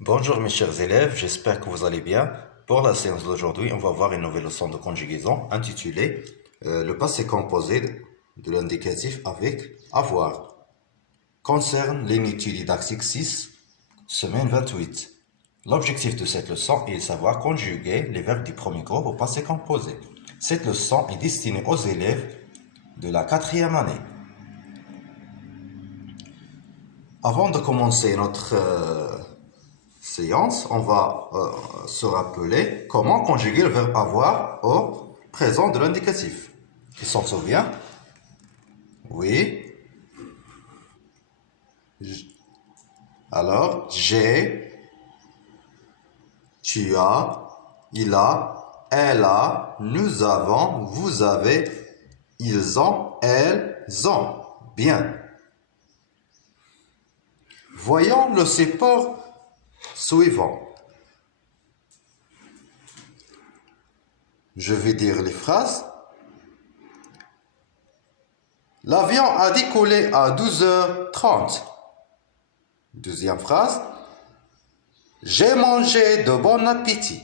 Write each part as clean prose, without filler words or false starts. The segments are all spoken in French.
Bonjour mes chers élèves, j'espère que vous allez bien. Pour la séance d'aujourd'hui, on va voir une nouvelle leçon de conjugaison intitulée le passé composé de l'indicatif avec avoir. Concerne l'étude didactique 6, semaine 28. L'objectif de cette leçon est de savoir conjuguer les verbes du premier groupe au passé composé. Cette leçon est destinée aux élèves de la 4e année. Avant de commencer notre séance, on va se rappeler comment conjuguer le verbe avoir au présent de l'indicatif. Qui s'en souvient? Oui. Alors, j'ai, tu as, il a, elle a, nous avons, vous avez, ils ont, elles ont. Bien. Voyons le support suivant. Je vais dire les phrases. L'avion a décollé à 12h30. Deuxième phrase. J'ai mangé de bon appétit.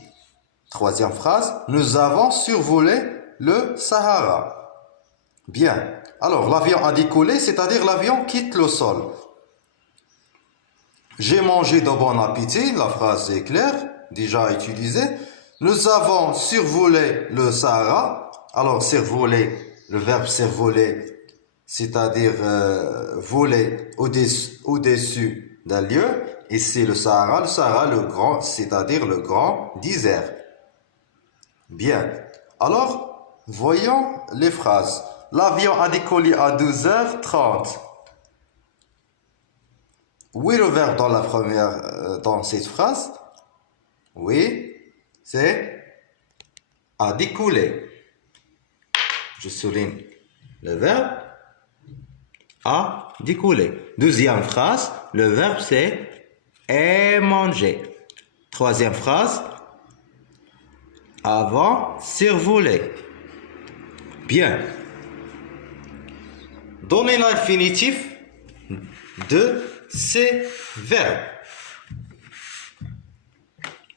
Troisième phrase. Nous avons survolé le Sahara. Bien. Alors, l'avion a décollé, c'est-à-dire l'avion quitte le sol. J'ai mangé de bon appétit, la phrase est claire, déjà utilisée. Nous avons survolé le Sahara. Alors, survoler, le verbe survoler, c'est-à-dire voler au-dessus d'un lieu. Ici, le Sahara, le grand, c'est-à-dire le grand désert. Bien. Alors, voyons les phrases. L'avion a décollé à 12h30. Où est le verbe dans la première, dans cette phrase? Oui, c'est a découlé. Je souligne le verbe a découlé. Deuxième phrase, le verbe c'est est mangé. Troisième phrase, avant survolé. Bien. Donnez l'infinitif de ces verbes.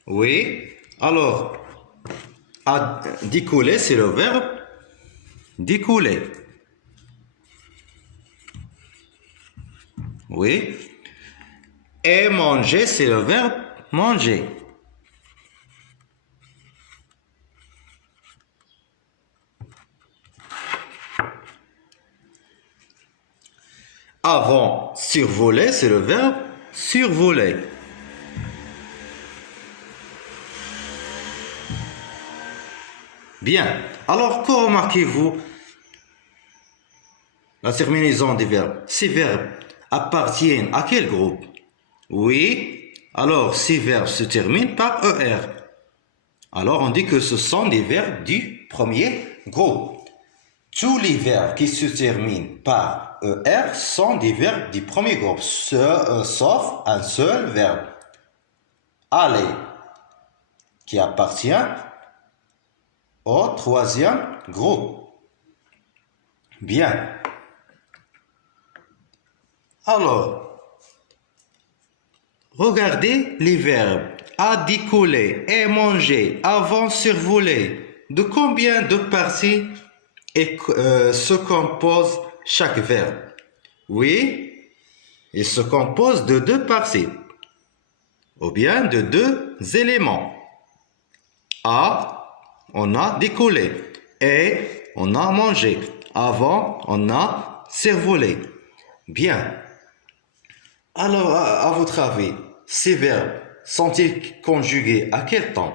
Oui. Alors, à découler, c'est le verbe découler. Oui. Et manger, c'est le verbe manger. Avant survoler, c'est le verbe survoler. Bien. Alors, que remarquez-vous? La terminaison des verbes. Ces verbes appartiennent à quel groupe? Oui. Alors, ces verbes se terminent par ER. Alors, on dit que ce sont des verbes du premier groupe. Tous les verbes qui se terminent par ER sont des verbes du premier groupe, sauf un seul verbe. Aller, qui appartient au troisième groupe. Bien. Alors, regardez les verbes. A décoller, et manger, avant survoler. De combien de parties se compose chaque verbe? Oui, il se compose de deux parties, ou bien de deux éléments. A, on a décollé, et on a mangé. Avant, on a survolé. Bien. Alors, à votre avis, ces verbes sont-ils conjugués à quel temps?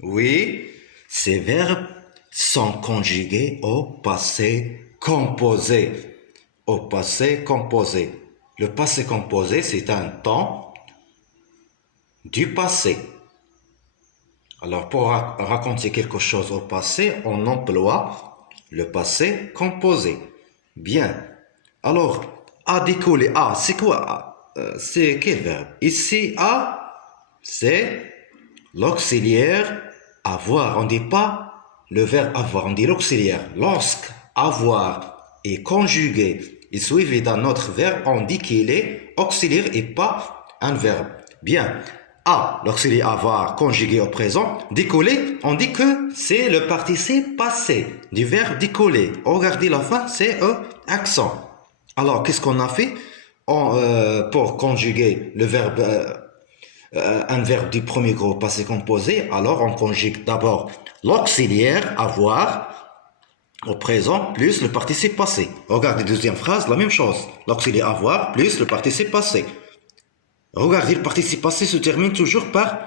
Oui, ces verbes sont conjugués au passé composé. Au passé composé. Le passé composé, c'est un temps du passé. Alors, pour raconter quelque chose au passé, on emploie le passé composé. Bien. Alors, a décoller. A, c'est quoi? C'est quel verbe? Ici, a, c'est l'auxiliaire avoir. On ne dit pas le verbe avoir, on dit l'auxiliaire. Lorsque avoir est conjugué et suivi d'un autre verbe, on dit qu'il est auxiliaire et pas un verbe. Bien. A, l'auxiliaire avoir conjugué au présent. Décoller, on dit que c'est le participe passé du verbe décoller. Regardez la fin, c'est accent. Alors, qu'est-ce qu'on a fait? Pour conjuguer le verbe, un verbe du premier groupe passé composé, alors on conjugue d'abord l'auxiliaire avoir au présent plus le participe passé. Regardez deuxième phrase, la même chose. L'auxiliaire avoir plus le participe passé. Regardez, le participe passé se termine toujours par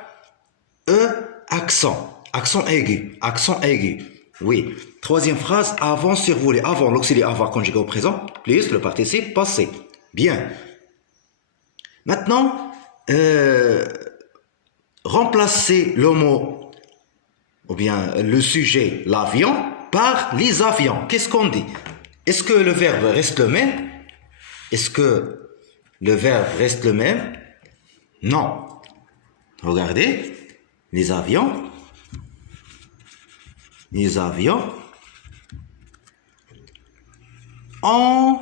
accent. Accent aigu. Accent aigu. Oui. Troisième phrase, avant survolé. Avant l'auxiliaire avoir conjugué au présent, plus le participe passé. Bien. Maintenant, remplacer le mot, ou bien le sujet, l'avion, par les avions. Qu'est-ce qu'on dit? Est-ce que le verbe reste le même? Est-ce que le verbe reste le même? Non. Regardez, les avions ont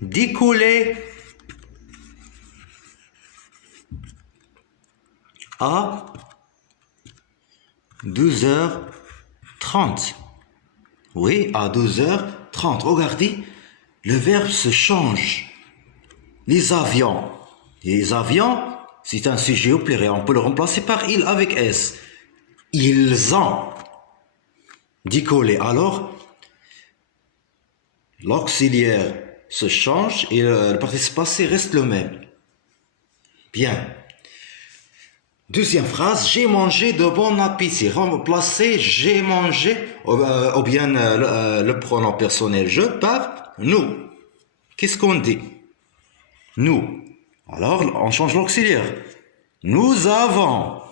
décollé à 12h30. Oui, à 12h30. Regardez, le verbe se change. Les avions, c'est un sujet au pluriel. On peut le remplacer par il avec S. Ils ont décollé. Alors, l'auxiliaire se change et le participe passé reste le même. Bien. Deuxième phrase, j'ai mangé de bon appétit. Remplacer j'ai mangé, ou bien le pronom personnel je par nous. Qu'est-ce qu'on dit? Nous. Alors, on change l'auxiliaire. Nous avons.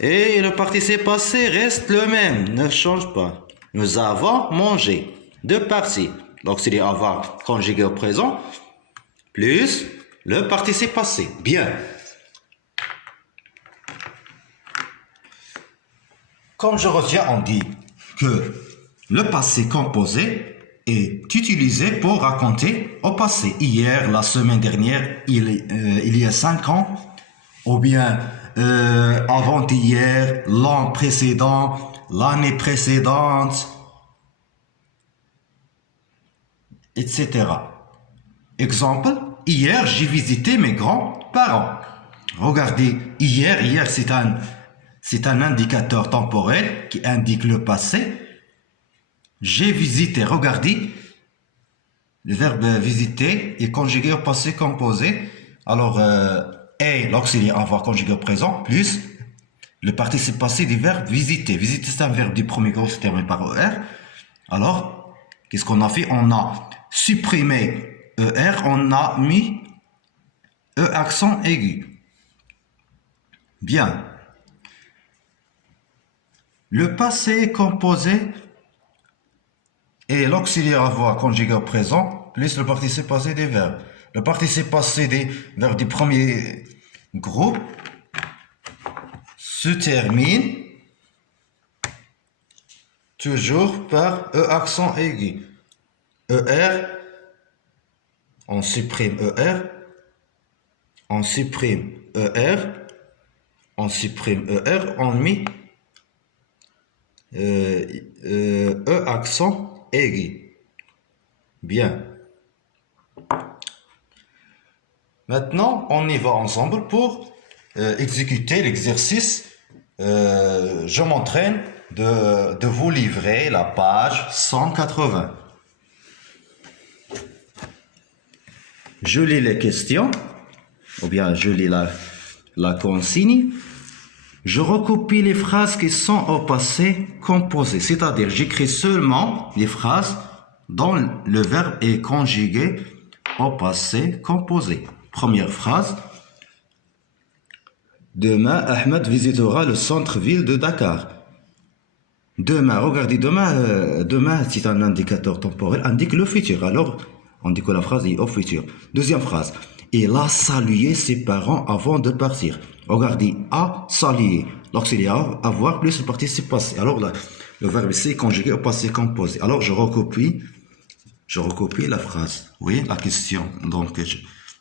Et le participe passé reste le même, ne change pas. Nous avons mangé. Deux parties. L'auxiliaire avoir conjugué au présent, plus le participe passé. Bien. Comme je reviens, on dit que le passé composé est utilisé pour raconter au passé. Hier, la semaine dernière, il y a 5 ans, ou bien avant-hier, l'an précédent, l'année précédente, etc. Exemple, hier, j'ai visité mes grands-parents. Regardez, hier, c'est un indicateur temporel qui indique le passé. J'ai visité, regardez, le verbe visiter est conjugué au passé composé. Alors, et l'auxiliaire avoir conjugué au présent, plus le participe passé du verbe visiter. Visiter, c'est un verbe du premier groupe, c'est terminé par ER. Alors, qu'est-ce qu'on a fait? On a supprimé ER, on a mis E accent aigu. Bien. Le passé composé et l'auxiliaire avoir conjugué au présent, plus le participe passé des verbes. Le participe passé des verbes du premier groupe se termine toujours par E accent aigu. ER, on supprime ER, on supprime ER, on supprime ER, on met E accent aigu. Bien. Maintenant, on y va ensemble pour exécuter l'exercice. Je m'entraîne de vous livrer la page 180. Je lis les questions, ou bien je lis la consigne. Je recopie les phrases qui sont au passé composé, c'est-à-dire j'écris seulement les phrases dont le verbe est conjugué au passé composé. Première phrase. Demain, Ahmed visitera le centre-ville de Dakar. Demain, regardez, demain c'est un indicateur temporel, indique le futur. Alors, on dit que la phrase est au futur. Deuxième phrase. Il a salué ses parents avant de partir. Regardez, a salué. L'auxiliaire avoir plus le participe passé. Alors là, le verbe ici est conjugué au passé composé. Alors je recopie la phrase. Vous voyez la question. Donc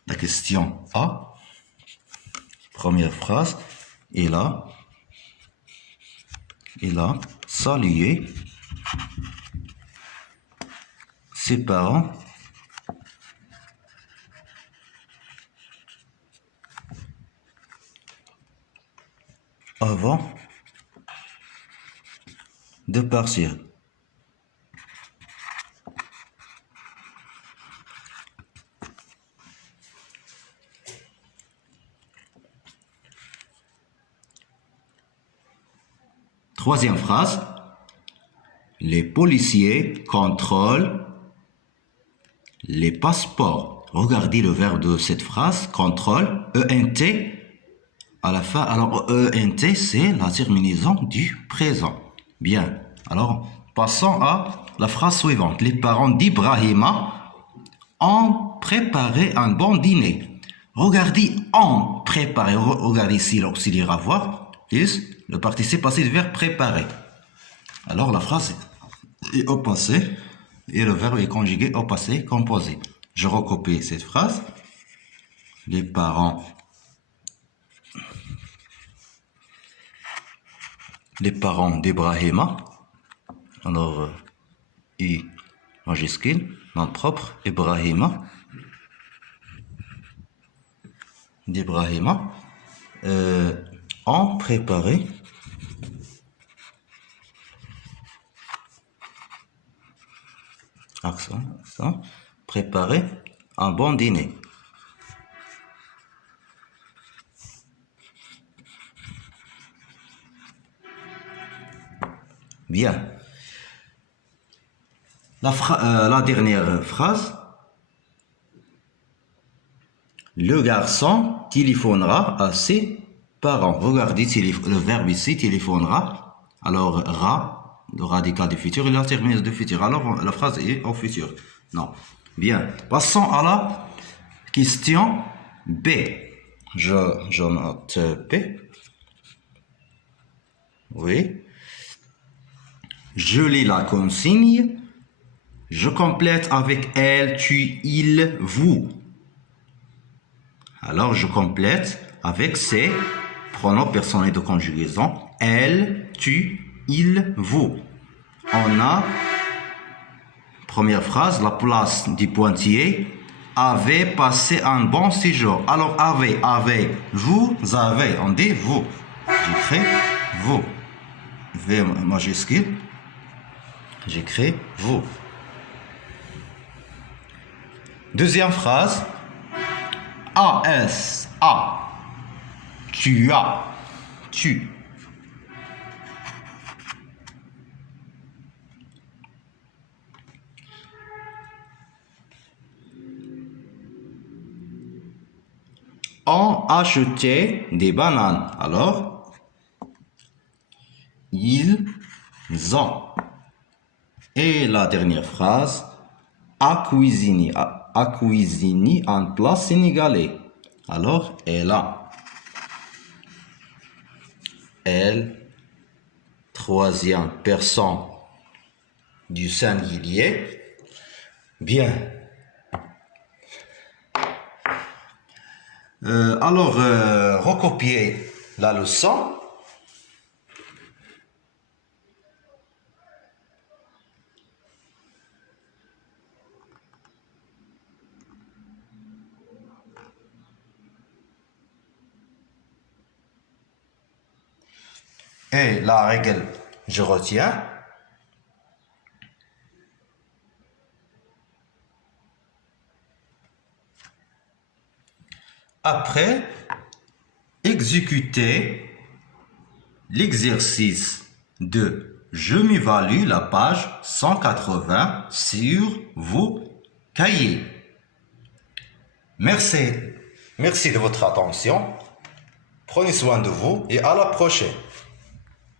La question A, première phrase, il a salué ses parents avant de partir. Troisième phrase, les policiers contrôlent les passeports. Regardez le verbe de cette phrase, contrôle, ENT, à la fin. Alors, ENT, c'est la terminaison du présent. Bien. Alors, passons à la phrase suivante. Les parents d'Ibrahima ont préparé un bon dîner. Regardez, ont préparé. Regardez ici l'auxiliaire avoir, plus le participe passé du verbe préparer. Alors, la phrase est au passé et le verbe est conjugué au passé composé. Je recopie cette phrase. Les parents d'Ibrahima, alors I majuscule, nom propre, Ibrahima, d'Ibrahima, ont préparé préparer un bon dîner. Bien. La dernière phrase. Le garçon téléphonera à ses parents. Regardez le verbe ici, téléphonera. Alors, le radical du futur et la terminaison du futur. Alors, la phrase est au futur. Non. Bien. Passons à la question B. Je note B. Oui. Je lis la consigne. Je complète avec elle, tu, il, vous. Alors, je complète avec ces pronoms personnels de conjugaison. Elle, tu, il, vous. On a, première phrase, la place du pointillé avait passé un bon séjour. Alors, avait, vous avez, on dit vous. J'écris vous. V majuscule. J'écris vous. Deuxième phrase. AS, A. Tu as, tu. Ont acheté des bananes. Alors, ils ont. Et la dernière phrase, a cuisiné en plat sénégalais. Alors, elle a. Elle, troisième personne du singulier. Bien. Alors, recopier la leçon. Et la règle, je retiens. Après, exécutez l'exercice de je m'évalue la page 180 sur vos cahiers. Merci de votre attention. Prenez soin de vous et à la prochaine.